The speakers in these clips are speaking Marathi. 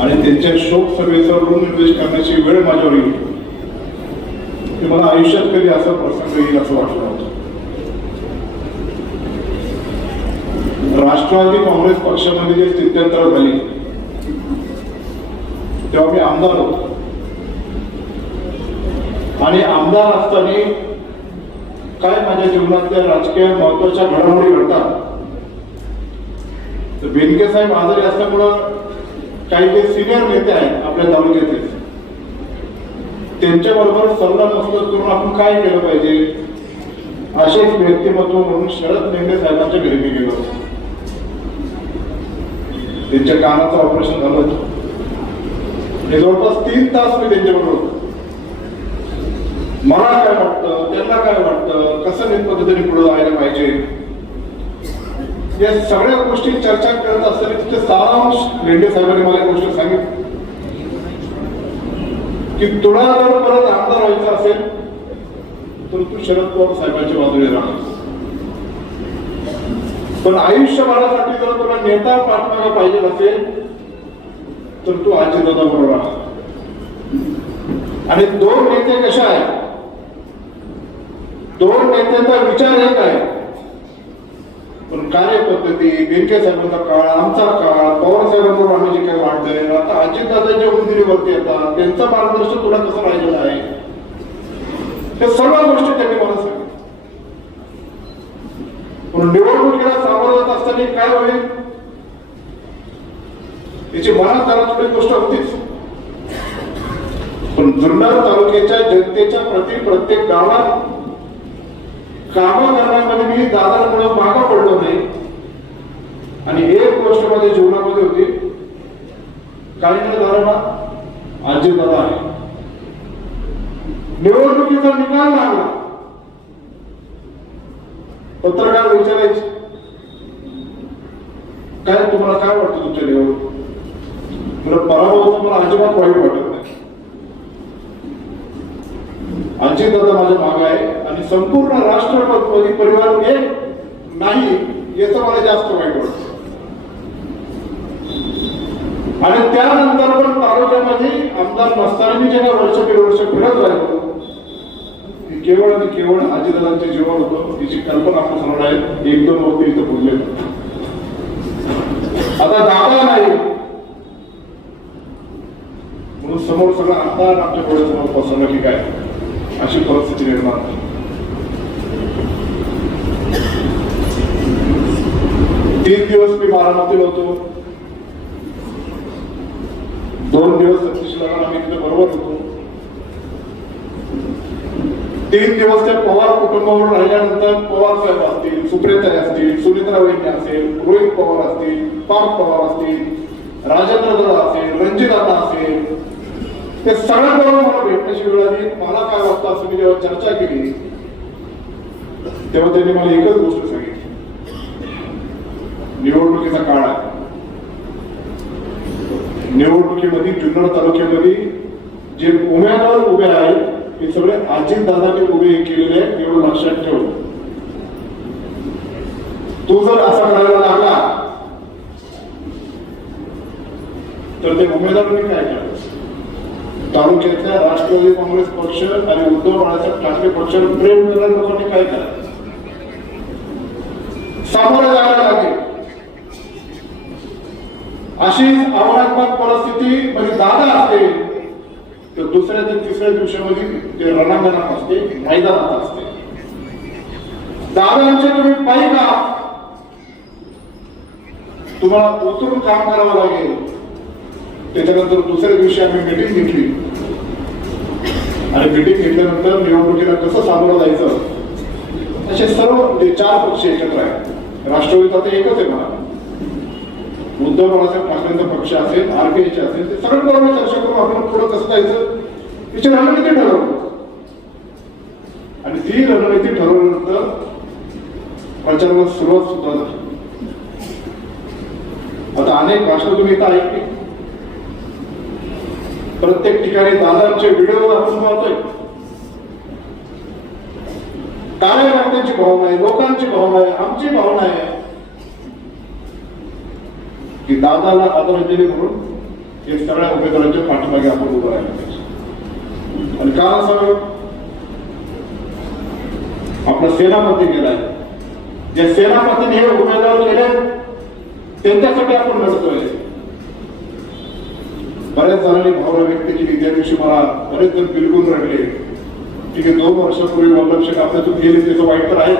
आणि त्यांच्या शोक सभेचा ऋणनिर्देश करण्याची वेळ माझ्यावर येईल की मला आयुष्यात कधी असा प्रसंग येईल असं वाटलं होतं. राष्ट्रवादी काँग्रेस पक्षामध्ये जे स्थित्यंतर झाली तेव्हा मी आमदार होतो आणि आमदार असताना काय माझ्या जीवनातल्या राजकीय महत्वाच्या घडामोडी घडतात तर बेनके साहेब आजारी असल्यामुळं काही जे सिनियर नेते आहेत आपल्या तालुक्याचे त्यांच्याबरोबर सल्ला मसलत करून आपण काय केलं पाहिजे असे एक व्यक्तिमत्व म्हणून शरद नेंडे साहेबांच्या घरी मी गेलो. त्यांच्या कानाचं ऑपरेशन झालं होतं. जवळपास 3 तास मी त्यांच्याबरोबर होतो. मला काय वाटतं, त्यांना काय वाटतं, कसं नीट पद्धतीने पुढे जायला पाहिजे या सगळ्या गोष्टी चर्चा करत असताना तिथे सारांश लेंडे साहेबांनी मला एक गोष्ट सांगितली की तुला जर परत आमदार व्हायचं असेल तर तू शरद पवार साहेबांच्या बाजूने राहा, पण आयुष्यभरासाठी जर तुला नेता पाठवायला पाहिजे असेल तर तू अजितदादा बरोबर राहा. आणि 2 नेते कशा आहेत, 2 नेत्यांचा विचार एक आहे पण कार्यपद्धती बेनके साहेबांचा काळ, आमचा काळ, पवार साहेबांबरोबर आम्ही जे काही वाढलंय आता अजितदादांच्या उंदिरीवरती येतात, त्यांचं मार्गदर्शन तुला कसं राहिलेलं आहे हे सर्व गोष्टी त्यांनी मला सांगितलं. पण निवडणुकीला सामोरं जात असताना काय होईल याची मनात थोडी गोष्ट होतीच. पण जुन्नर तालुक्याच्या जनतेच्या प्रति प्रत्येक गावात कामं करण्यामध्ये मी दादांमुळे मागं पडलो नाही. आणि एक गोष्ट माझ्या जीवनामध्ये होती, काही न दादांना अजितदादा आहे. निवडणुकीचा निकाल लागला, पत्रकार विचारायचे काय तुम्हाला काय वाटतं तुमच्या निवडणूक, मला पराभवाचं मला अजिबात वाईट वाटत नाही. अजितदादा माझ्या मागे आहे आणि संपूर्ण राष्ट्रपती परिवार एक नाही याचं मला जास्त वाईट वाटतं. आणि त्यानंतर पण तालुक्यामध्ये आमदार नसताना मी जेव्हा वर्ष फिरत राहिलो केवळ आणि केवळ अजितदादांचे जीवन होतं याची कल्पना आपण समोर आहे. 1-2 वक्ते इथं बोलले. आता दादा नाही म्हणून समोर सगळं आमदार आमच्या डोळ्यासमोर पसरलं की काय अशी परिस्थिती निर्माण झाली. 3 दिवस मी बारामतीला होतो, 2 दिवस सतीशला आम्ही तिथे बरोबर होतो. 3 दिवस त्या पवार कुटुंबावर राहिल्यानंतर पवार साहेब असतील, सुप्रियाताई असतील, सुनीत्रा वहिनी असेल, रोहित पवार असतील, पार्थ पवार असतील, राजेंद्र दादा असेल, रणजितदादा असेल, ते सगळ्यांबरोबर मला भेटण्याची वेळ आली. मला काय वाटतं असं मी जेव्हा चर्चा केली तेव्हा त्यांनी मला एकच गोष्ट सांगितली, निवडणुकीचा काळ आहे. निवडणुकीमध्ये जुन्नर तालुक्यामध्ये जे उमेदवार उभे आहेत ते सगळे अजितदादांनी उभे केलेले आहेत, एवढं लक्षात ठेव. तू जर असा करायला लागला तर ते उमेदवारांनी काय केलं, तालुक्यातल्या राष्ट्रवादी काँग्रेस पक्ष आणि उद्धव बाळासाहेब ठाकरे पक्षावर प्रेम करणाऱ्या लोकांनी काय करायचं, सामोरं जायला लागेल. अशीच आव्हानात्मक परिस्थिती म्हणजे दादा असते तर 2ऱ्या ते 3ऱ्या दिवसामध्ये ते रणांगणात असते, मैदानात असते. दादांचे तुम्ही पायी का तुम्हाला उतरून काम करावं लागेल. त्याच्यानंतर 2ऱ्या दिवशी आम्ही मीटिंग घेतली आणि मीटिंग घेतल्यानंतर निवडणुकीला कसं सामोरं जायचं असे सर्व 4 पक्ष एकत्र आहेत. राष्ट्रवादी आता एकच आहे मला, उद्धव बाळासाहेब ठाकरेंचा पक्ष असेल, आरपीआयचे असेल, ते सगळ्यांबरोबर चर्चा करून आपण पुढे कसं जायचं याची रणनीती ठरवली. आणि ती रणनीती ठरवल्यानंतर प्रचाराला सुरुवात सुद्धा झाली. आता अनेक भाषण तुम्ही इथं ऐकली, प्रत्येक ठिकाणी दादांचे व्हिडिओ आपण पाहतोय. कार्यकर्त्यांची भावना आहे, लोकांची भावना आहे, आमची भावना आहे की दादाला आदरांजली म्हणून हे सगळ्या उमेदवारांच्या पाठीमागे आपण उभं राहिलं पाहिजे. आणि का असं आपला सेनापती गेलाय, जे सेनापतीने हे उमेदवार केले त्यांच्यासाठी आपण लढतोय. बऱ्याच जणांनी भावना व्यक्त केली. त्या दिवशी मला बरेच जण बिलकुल रडले. ठीक आहे, 2 वर्षापूर्वी वल्लभ आपल्यातून गेले त्याचं वाईट तर आहेच,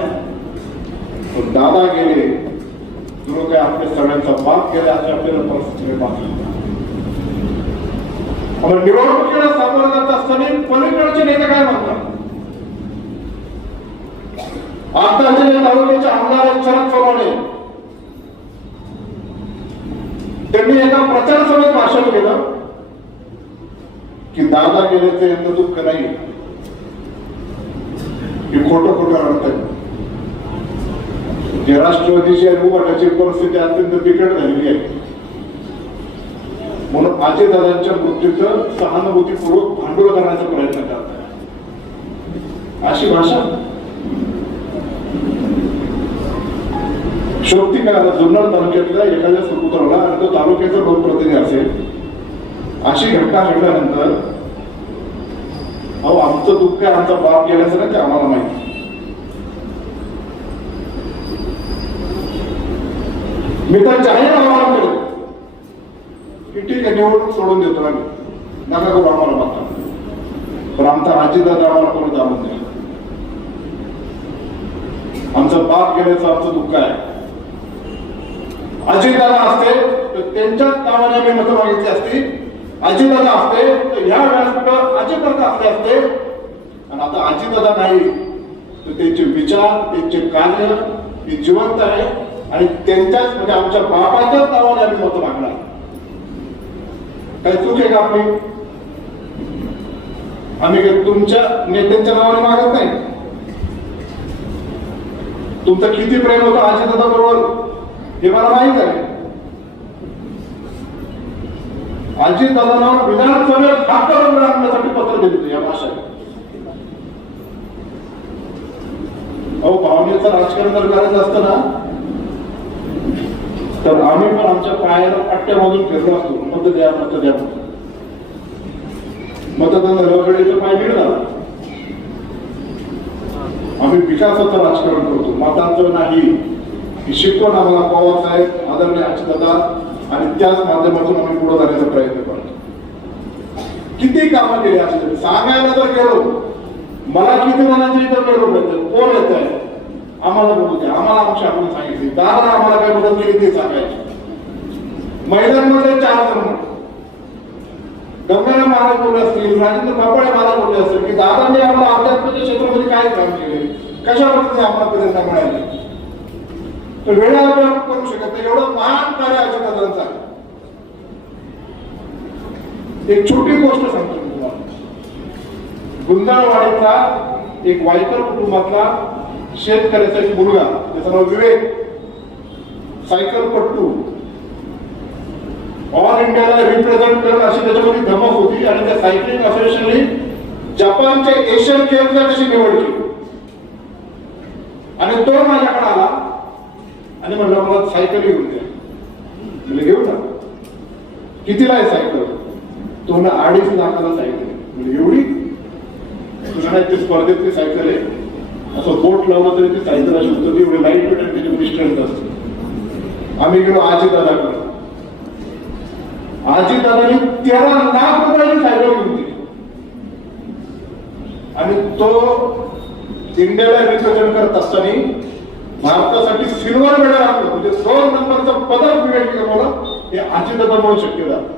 पण दादा गेले, जो काय आपल्या सगळ्यांचा बाप गेला असे आपल्याला परिस्थिती पाहतो. निवडणुकीला सामोरं जात असताना पलीकडचे नेते काय म्हणतात? आता जे तालुक्याचे आमदार शरद चव्हाण त्यांनी एका प्रचार सभेत भाषण केलं की दादा गेल्याचं यंदा दुःख नाही, हे खोटं रडतंय. जे राष्ट्रवादीची आणि उभाटाची परिस्थिती अत्यंत बिकट झालेली आहे, म्हणून अजितदादांच्या मृत्यूचं सहानुभूतीपूर्वक भांडवल करण्याचा प्रयत्न करतात. अशी भाषा शोभती का? जुन्नर तालुक्यातल्या एखाद्या सुपुत्राला आणि तो तालुक्याचा लोकप्रतिनिधी असेल, अशी घटना घडल्यानंतर अहो आमचं दुःख आहे, आमचा बाप गेल्याचं नाही ते आम्हाला माहिती. मी तर जाहीर आवाहन केलं की ठीक आहे, निवडणूक सोडून देतो आम्ही, नका करू आम्हाला बघता, पण आमचा अजितदादा आम्हाला कोणी जाणून द्या. आमचा बाप गेल्याचं आमचं दुःख आहे. अजितदादा असते तर त्यांच्याच नावाने आम्ही मतं मागितली असती, अजितदादा असते तर ह्या व्यासपीठावर अजितदादा असते. आणि आता अजितदादा नाही तर त्यांचे विचार, त्यांचे कार्य हे जिवंत आहे आणि त्यांच्याच म्हणजे आमच्या बापाच्याच नावाने आम्ही मतं मागणार. काही चूक आहे का आपली? आम्ही काही तुमच्या नेत्यांच्या नावाने मागत नाही. तुमचं किती प्रेम होतं अजितदादा बरोबर हे मला माहित आहे. अजितदादांना विधानसभेत हात आणण्यासाठी पत्र दिले या भाषेत. अहो भावनेचं राजकारण जर करायचं असतं ना तर आम्ही पण आमच्या पायाला पट्ट्यामधून फिरलो असतो. मत द्या मत द्या, मतदान रगडीचं पाय मिळणार. आम्ही विकासाचं राजकारण करतो, मतांचं नाही. ही शिकवण आम्हाला पवार साहेब, आदरणीय अजितदादा आणि त्याच माध्यमातून आम्ही पुढे जाण्याचा प्रयत्न करतो. किती कामं केली अजित सांगायला जर गेलो, मला किती जणांची इथं गेलो कोण येत आहे आम्हाला बोलू द्या, आम्हाला आमची आपण सांगितली, दादा आम्हाला काय मदत केली ते सांगायचे. महिलांमध्ये 4 जण गंगाराम महाराज बोलले असतील, राजेंद्र बापळे मला बोलले असतील की दादांनी आम्हाला अध्यात्माच्या क्षेत्रामध्ये काय काम केले, कशा पद्धतीने आम्हाला प्रेरणा मिळाली. तर वेळा आपण करू शकत नाही, एवढं महान कार्य अजितदादांचं आहे. एक छोटी गोष्ट सांगतो मी तुम्हाला. गुंजाळवाडीचा एक वायकर कुटुंबातला शेतकऱ्याचा एक मुलगा, त्याचं नाव विवेक, सायकलपट्टू, ऑल इंडियाला रिप्रेझेंट करत अशी त्याच्यामध्ये धमक होती आणि त्या सायकलिंग असोसिएशनने जपानच्या एशियन गेम्सला कशी निवड केली. आणि तो माझ्याकडे आला आणि म्हणलं मला सायकल घेऊन द्या. म्हणजे घेऊन ना, कितीला आहे सायकल? तो ना 2.5 लाखाला सायकल. म्हणजे एवढी तुझ्या ते स्पर्धेतली सायकल आहे, असं बोट लावलं तरी ती सायकल अशी होतं, एवढी लाईट वेट आणि त्याच्यामध्ये स्ट्रेंथ असते. आम्ही गेलो अजितदादाकडे, अजितदादांनी 13 लाख रुपयाची सायकल घेऊन दिली आणि तो इंडियाला रिप्रेझेंट करत असताना भारतासाठी सिल्वर मेडल आणलं. म्हणजे 2 नंबरचं पदक मिळालं मला हे अजितदादामुळे शक्य झालं.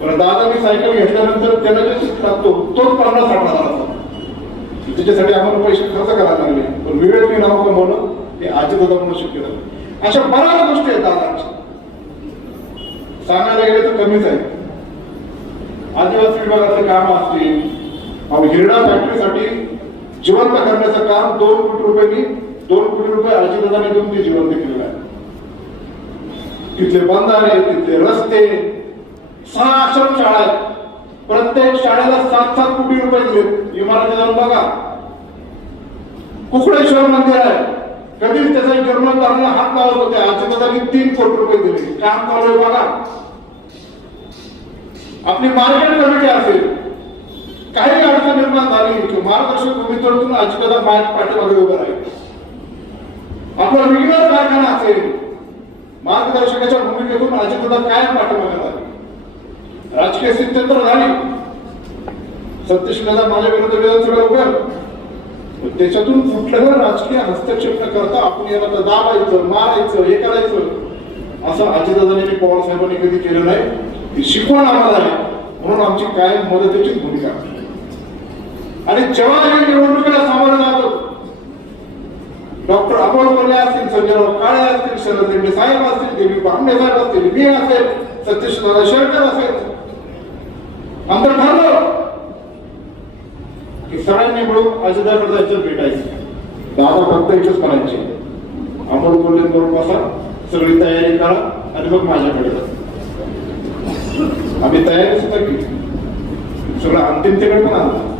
पण दादांनी सायकल घेतल्यानंतर त्याला जे लागतो तोच 50-60 हजाराचा, त्याच्यासाठी आम्हाला पैसे खर्च करायला लागले. पण विवेकने नाव कमवलं हे अजितदादामुळे शक्य झालं. अशा बऱ्याच गोष्टी आहेत दादांच्या, सांगायला गेले तर कमीच आहे. आदिवासी विभागाचं काम असतील, हिरडा फॅक्टरीसाठी जिवंत करण्याचं काम 2 कोटी रुपयांनी 2 कोटी रुपये अजितदादांनी देऊन ते जिवंत केलेलं आहे. तिथले बंधारे, तिथले रस्ते, 6 आश्रमशाळा आहेत, प्रत्येक शाळेला 7-7 कोटी रुपये दिले. इमारती जाऊन बघा. कुकडेश्वर मंदिर आहे, कधीच त्याचा जीर्णोद्धाराला हात लावत होते, अजितदादांनी 3 कोटी रुपये दिले. काम चालू आहे बघा. आपली मार्केट कमिटी असेल, काही अडचण निर्माण झाली किंवा मार्गदर्शक भूमिकेतून अजितदादा पाठीमागे उभं राहील. आपला विघ्नर कारखाना असेल, मार्गदर्शकाच्या भूमिकेतून अजितदादा कायम पाठीमागे राहील. राजकीय स्थित्यंतर झाली, सत्यशीलदा माझ्या विरुद्ध विधानसभेला उभं, त्याच्यातून कुठल्याही राजकीय हस्तक्षेप न करता आपण याला दाबायचं, मारायचं, हे करायचं असं अजितदादांनी पवार साहेबांनी कधी केलं नाही. ही शिकवण आम्हाला आहे, म्हणून आमची कायम मदतीची भूमिका. आणि जेव्हा हे निवडणुकीला सामोरं जातो, डॉक्टर अमोल कोल्हे असतील, संजयराव काळे असतील, शरद रेड्डी साहेब असतील, देवी बांबे साहेब असतील, मी असेल, सत्यशीलदादा शेरकर असेल, आमचं ठरलं की सगळ्यांनी मिळून अजितदादाकडे जायचं, भेटायचं. दादा फक्त इथेच करायचे, अमोल कोल्हे बरोबर बसा, सगळी तयारी करा आणि मग माझ्याकडे जा. आम्ही तयारी सुद्धा केली, सगळं अंतिम तिकडे पण आलं.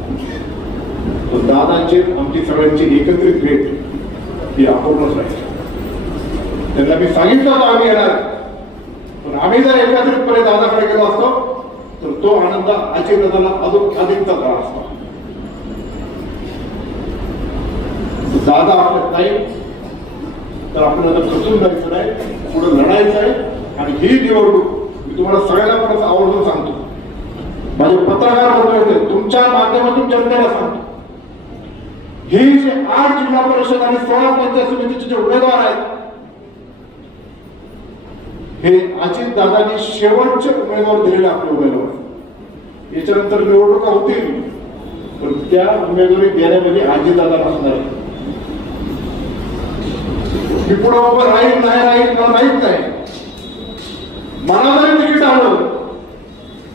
दादांची आमची सगळ्यांची एकत्रित भेट ही अपूर्णच राहील. त्यांना मी सांगितलं होतं आम्ही येणार, पण आम्ही जर एकत्रितपणे दादाकडे गेलो असतो तर तो आनंद अजितदादाला अजून अधिकचा झाला असता. दादा आपल्यात नाही तर आपल्याला खचून जायचं नाही, पुढे लढायचं आहे. आणि ही निवडणूक मी तुम्हाला सगळ्यांना परत आवर्जून सांगतो, माझे पत्रकार बंधू होते, तुमच्या माध्यमातून जनतेला सांगतो, हे जे 8 जिल्हा परिषद आणि 16 पंचायत समितीचे जे उमेदवार आहेत, हे अजितदादांनी शेवटचे उमेदवार दिलेले आपले उमेदवार. याच्यानंतर निवडणुका होतील, पण त्या उमेदवारी देण्यामध्ये अजितदादा नसणार आहे. मी पुढे उभं राहील नाही राहील मला माहित नाही. मला जरी तिकीट आलं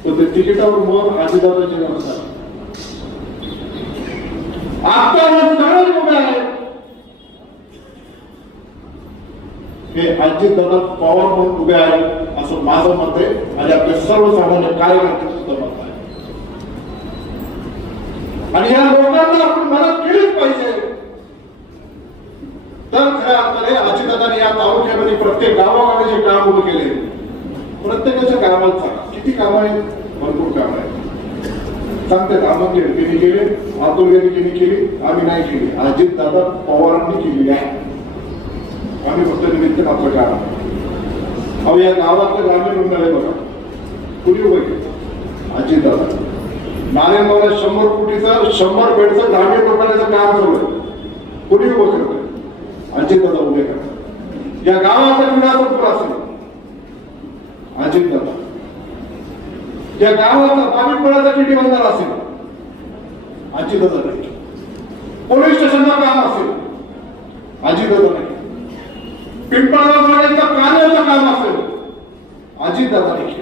तर ते तिकिटावर मोर अजितदादाचे नसतात. आता सगळे उभे आहेत हे अजितदादा पवार म्हणून उभे आहेत असं माझं मत आहे आणि आपले सर्वसामान्य कार्यकर्ते सुद्धा मत आहे. आणि या लोकांना आपण मदत केलीच पाहिजे. तर खऱ्या अर्थाने अजितदादांनी या तालुक्यामध्ये प्रत्येक गावागावी जे काम उभं केले, प्रत्येकाच्या कामात सांगा किती काम आहेत, भरपूर काम आहेत. सांगते कामं केली केले, अतुल यांनी केली, आम्ही नाही केली, अजितदादा पवारांनी केलेली आहे. आम्ही फक्त निमित्त आपलं काम. अहो या गावातलं ग्रामीण रुग्णालय बघा, कुणी उभं केलं? अजितदादा. नारायणगावला 100 कोटीचं 100 बेडचं ग्रामीण रुग्णालयाचं काम सुरू आहे, कुणी उभं करतोय? अजितदादा उभे करतात. या गावाचा क्रीडापूर असेल, अजितदादा. या गावाचा बावीपळाचा किती बंधार असेल, अजितदादा नाही. पोलीस स्टेशनला काम असेल, अजितदादा नाही. पिंपळगाव कानाचं काम असेल, अजितदादा नाही.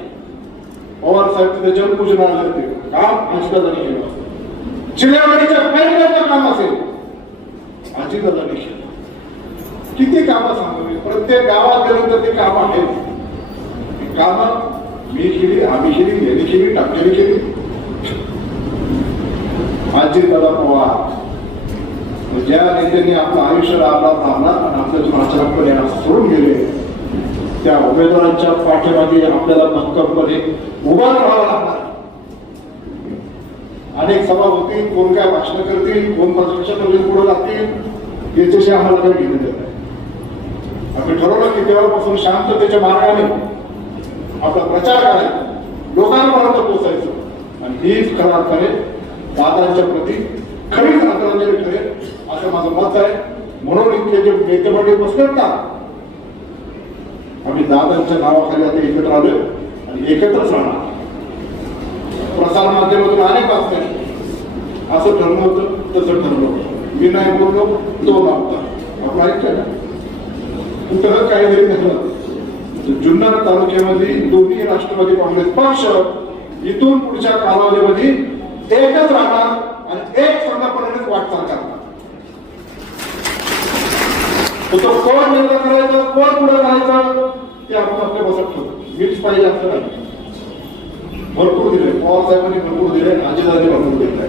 पवार साहेब तिथे जलपूजनाला जाते, काम अजितदादा केलं. चिलेवाडीच्या पाईपलाईनचं काम असेल, अजितदादा नाही. किती कामं सांगतो, प्रत्येक गावात गेल्यानंतर ते काम आहेत. कामं मी केली, आम्ही केली, यांनी केली, टाकलेली केली. अजितदादा पवार ज्या नेत्यांनी आपलं आयुष्य राबला थांबला आणि आपल्या जीवनाच्या यांना सोडून गेले, त्या उमेदवारांच्या पाठीमागे आपल्याला भक्कमपणे उभा राहावं लागणार. अनेक सभा होतील, कोण काय भाषण करतील, कोण पक्षामध्ये पुढे लागतील, याच्याशी आम्हाला काही घेणं देत नाही. आपण ठरवलं की तेव्हापासून शांततेच्या मार्गाने आपला प्रचार करायचा, लोकांपर्यंत पोहोचायचं. आणि हीच खऱ्या अर्थाने दादांच्या प्रती खरीच आदरांजली ठरेल असं माझं मत आहे. म्हणून इतके जे नेते मंडळी बसलेत ना, आम्ही दादांच्या नावाखाली आता एकत्र आलोय आणि एकत्रच राहणार. प्रसार माध्यमातून अनेक असते, असं ठरलं होतं, तसं ठरलं होतं. मी नाही बोललो, तो नव्हता. आपण ऐकलं ना, कुठं काहीतरी झालं. जुन्नर तालुक्यामध्ये दोन्ही राष्ट्रवादी काँग्रेस पक्ष इथून पुढच्या कालावधीमध्ये एकच राहणार आणि एक संघपणानेच वाटचाल करणार. तो कोण निर्णय करायचं, कोण पुढे राहायचं ते आपण आपल्या बसत ठेवतो. मीच पाहिजे असं नाही. भरपूर दिले, पवार साहेबांनी भरपूर दिले, अजितदादांनी भरपूर दिले.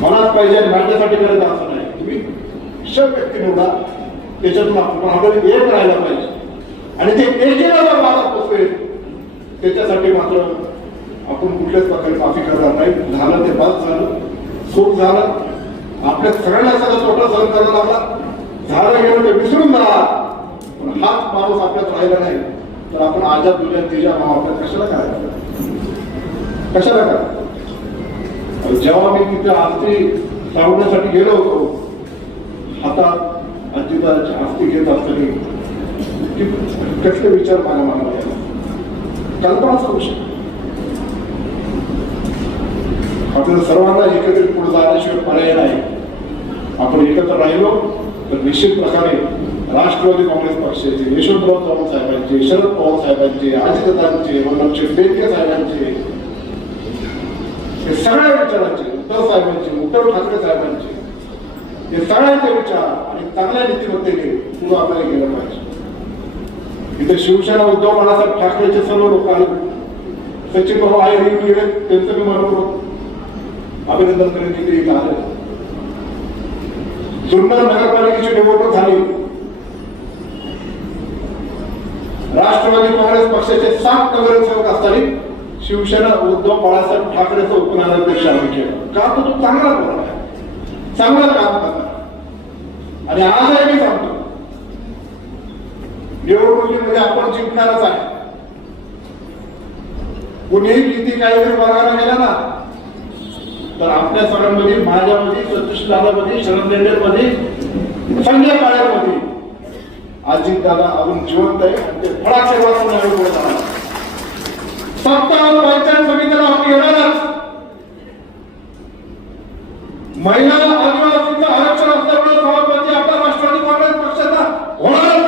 मलाच पाहिजे माझ्यासाठी करायचं असं नाही. तुम्ही व्यक्ती निवडा, त्याच्यातून आपण आपल्याला एक राहायला पाहिजे. आणि ते एकेला जर बाधा पोचवेल त्याच्यासाठी मात्र आपण कुठल्याच प्रकारे माफी करणार नाही. झालं ते बस झालं, खूप झालं. आपल्या सगळ्यांना सगळं तोटा सहन करावा लागला. झालं गेलं ते विसरून जा. पण हाच माणूस आपल्यात राहिला नाही तर आपण आजाद दुनिया तिच्या आपल्यात कशाला करायचं, कशाला करायचं. जेव्हा मी तिथे आरती सांगण्यासाठी गेलो होतो, हातात अजिताची आरती घेत असताना कसले विचार माझ्या मनाला यायला, कल्पनाच करू शकतो. आपल्याला सर्वांना एकत्रित पुढे जाण्याशिवाय पर्याय नाही. आपण एकत्र राहिलो तर निश्चित प्रकारे राष्ट्रवादी काँग्रेस पक्षाचे, यशवंतराव चव्हाण साहेबांचे, शरद पवार साहेबांचे, अजितदादांचे, वल्लभशेठ बेनके साहेबांचे, हे सगळ्या विचारांचे, उद्धव साहेबांचे, उद्धव ठाकरे साहेबांचे, हे सगळ्यांचे विचार आणि चांगल्या नीतिमत्तेने पुढे आपल्याला गेलं पाहिजे. इथे शिवसेना उद्धव बाळासाहेब ठाकरेचे सर्व लोक आहेत. सचिन भाऊ आहे, त्यांचं मी म्हणून अभिनंदन करेन तिथे इथं आले. जुन्नर नगरपालिकेची निवडणूक झाली. राष्ट्रवादी काँग्रेस पक्षाचे 7 नगरसेवक असताना शिवसेना उद्धव बाळासाहेब ठाकरेचं उपनगराध्यक्ष आम्ही केलं. का तर तो चांगला बोलला आहे, चांगलं काम करणार. आणि आजही मी सांगतो निवडणुकीमध्ये आपण जिंकणारच आहे. कुणीही किती काही जरी बघायला गेला ना तर आपल्या सगळ्यांमध्ये, माझ्यामध्ये, सतीश दादामध्ये, शरद रेड्डीमध्ये, संजय काळेमध्ये अजित दादा अजून जिवंत आहे आणि ते फळाचे वाचून पुढे जाणार. 57 पंचायत समितीला आपण येणारच. महिला आदिवासींचं आरक्षण असल्यामुळे सभापती आपला राष्ट्रवादी काँग्रेस पक्षाचा होणार.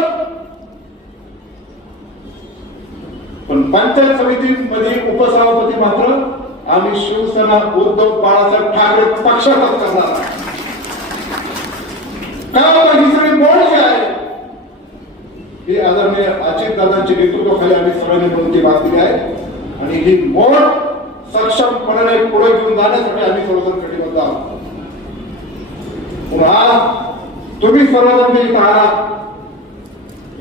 पण पंचायत समितीमध्ये उपसभापती मात्र आम्ही शिवसेना उद्धव बाळासाहेब ठाकरे पक्षाचाच करणार. का ही सगळी बोर्ड जी आहे ही आदरणीय अजितदादांच्या नेतृत्वाखाली आम्ही सगळ्यांनी मिळून ती बांधली आहे. आणि ही मोड सक्षमपणे पुढे घेऊन जाण्यासाठी आम्ही सर्वजण कटिबद्ध आहोत. पुन्हा तुम्ही सर्वजण इथं आहात,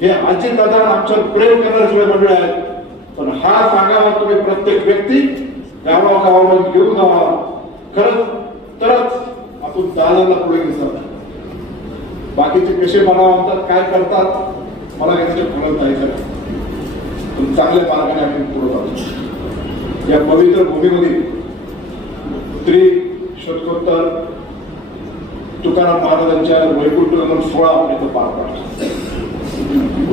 हे अजितदादा आमच्या प्रेम करणारे मंडळ आहेत. पण हा सांगावा तुम्ही प्रत्येक व्यक्ती गावागावामध्ये घेऊन जावा. खरंच तरच आपण दादाला पुढे घेऊ. बाकीचे कसे मला म्हणतात, काय करतात, मला याच्या फळत जायचं. पण चांगल्या मार्गाने आपण पुढे जातो. या पवित्र भूमीमध्ये शतकोत्तर तुकाराम महाराजांच्या वैकुंठ गमन सोहळा आपण इथं पार पाडतो.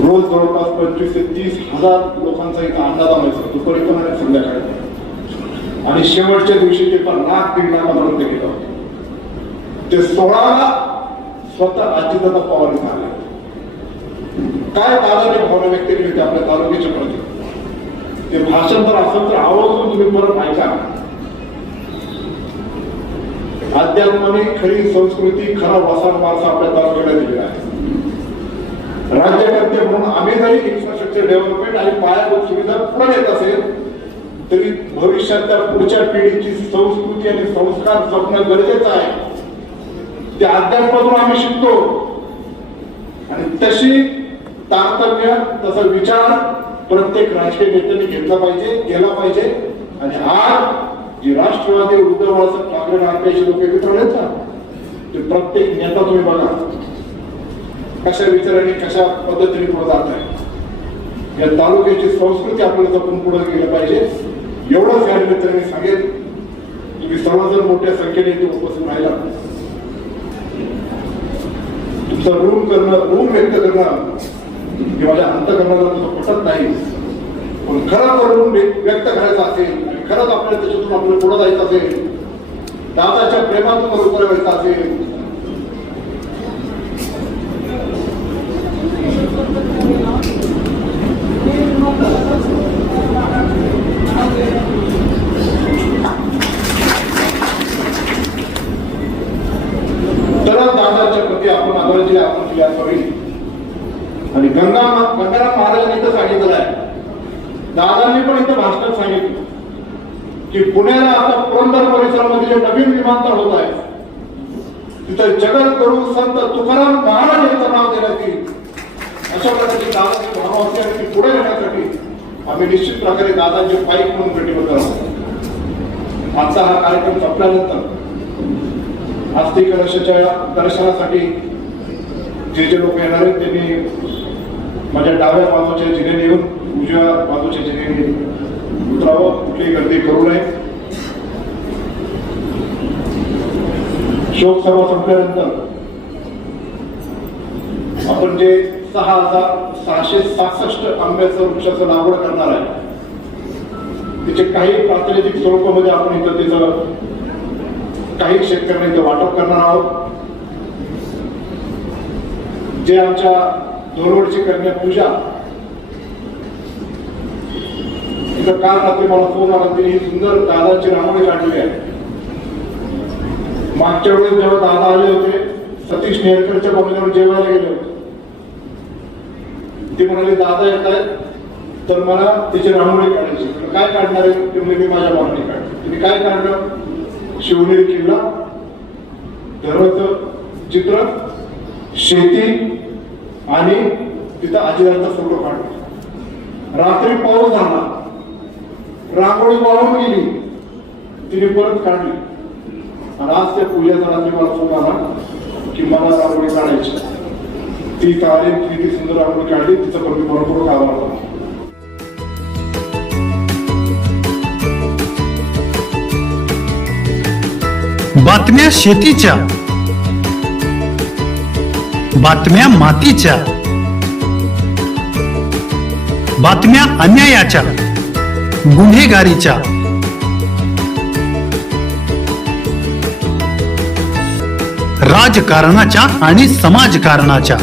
रोज जवळपास 25 ते 30 हजार लोकांचा इथं अन्नदान व्हायचं, दुपारी पण आणि संध्याकाळी. आणि शेवटच्या दिवशी ते पण 1.5 लाखापर्यंत गेलं होतं. ते सोहळ्याला स्वतः अजितदादा पवार झाले. काय दादाने भावना व्यक्त केली होती आपल्या तालुक्याच्या प्रती. ते भाषण तर असेल तर आवर्जून तुम्ही परत ऐका. अध्यात्माने खरी संस्कृती, खरा वारसा आपल्या तालुक्याला दिलेला आहे. राज्यकर्ते म्हणून आम्ही जरी इन्फ्रास्ट्रक्चर डेव्हलपमेंट आणि पायाभूत सुविधा पुढे येत असेल तरी भविष्यातल्या पुढच्या पिढीची संस्कृती आणि संस्कार जपणं गरजेचं आहे. ते अध्यात्मातून आम्ही शिकतो आणि तशी तारतम्य, तसा विचार प्रत्येक राजकीय नेत्यांनी घेतला पाहिजे, केला पाहिजे. आणि आज जी राष्ट्रवादी उद्धव बाळासाहेब ठाकरे आपल्याशी लोक एकत्र आहेत ना, ते प्रत्येक नेता तुम्ही बघा कशा विचारांनी, कशा पद्धतीने पुढे जात आहे. या तालुक्याची संस्कृती आपल्याला जपून पुढे गेलं पाहिजे. एवढंच या निमित्ताने मी सांगेन. तुम्ही सर्वजण मोठ्या संख्येने इथे उपस्थित राहिला. तुमचं ऋण व्यक्त करणं हे माझ्या अंतःकरणाला तुझं पटत नाही. पण खरं ऋण व्यक्त करायचं असेल आणि खरंच आपल्याला त्याच्यातून आपल्याला पुढे जायचं असेल, दादाच्या प्रेमातून रूपाला व्हायचं असेल, तरच दादाच्या प्रती आपण आदराची आपण केली असावी. आणि गंगाराम महाराजांनी इथं सांगितलं आहे, दादांनी पण इथं भाषणात सांगितलं की पुण्याला आता पुरंदर परिसरामध्ये जे नवीन विमानतळ होत आहे तिथं जगद्गुरू संत तुकाराम महाराज यांचं नाव देण्यात येईल. अशा प्रकारची दादाची भावना असते आणि ती पुढे येण्यासाठी आम्ही निश्चित प्रकारे दादाचे पाईक म्हणून कटिबद्ध आहोत. आजचा हा कार्यक्रम संपल्यानंतर आस्तिक कलशाच्या दर्शनासाठी जे जे लोक येणार आहेत त्यांनी माझ्या डाव्या बाजूच्या जिनेने येऊन उजव्या बाजूच्या जिनेने उतरावं, कुठली गर्दी करू नये. शोक सभा संपल्यानंतर आपण जे 6,667 आंब्याचं वृक्षाचं लागवड करणार आहे त्याचे काही प्रातिनिधिक स्वरूपामध्ये आपण इथं त्याचं काही शेतकऱ्यांना इथं वाटप करणार आहोत. जे आमच्या दोरवडची कन्या पूजा इथं काल रात्री मला फोन आला, तिने ही सुंदर दादाची रांगोळी काढलेली आहे. मागच्या वेळेस जेव्हा दादा आले होते सतीश नेरकरच्या बंगल्यावर जेवायला गेले होते, ते म्हणाले दादा येत आहेत तर मला तिची रांगोळी काढायची. काय काढणार आहे ते म्हणजे मी माझ्या बाबांनी काढली. तुम्ही काय काढलं? शिवनेरी किल्ला, धर्माचं चित्र, शेती आणि तिथं आजीदांचा फोटो काढला. रात्री पाऊस झाला, रांगोळी वाळून गेली, तिने परत काढली आणि आज त्या पूजेचा रात्री मला फोन आला की मला रांगोळी काढायची. ती काढली, तिने ती सुंदर रांगोळी काढली, तिचा पण मी भरपूर आभार मानतो. बातम्या शेतीच्या, बातम्या मातीच्या, बातम्या अन्यायाच्या, गुन्हेगारीच्या, राजकारणाच्या आणि समाजकारणाच्या,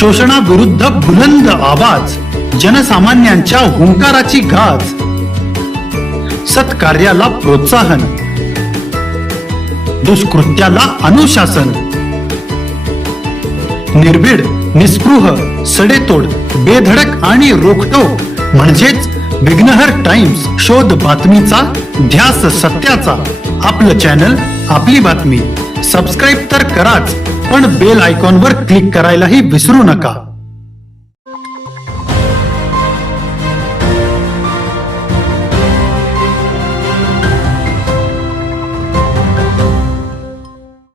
शोषणाविरुद्ध बुलंद आवाज, जनसामान्यांच्या हुंकाराची गाज, सत्कार्याला प्रोत्साहन, दुष्कृत्याला अनुशासन, निर्भीड, निस्पृह, सडेतोड, बेधडक आणि रोखटोक म्हणजेच विघ्नहर टाइम्स. शोध बातमीचा, ध्यास सत्याचा. आपलं चॅनल, आपली बातमी. सबस्क्राईब तर कराच, पण बेल आयकॉनवर क्लिक करायलाही विसरू नका.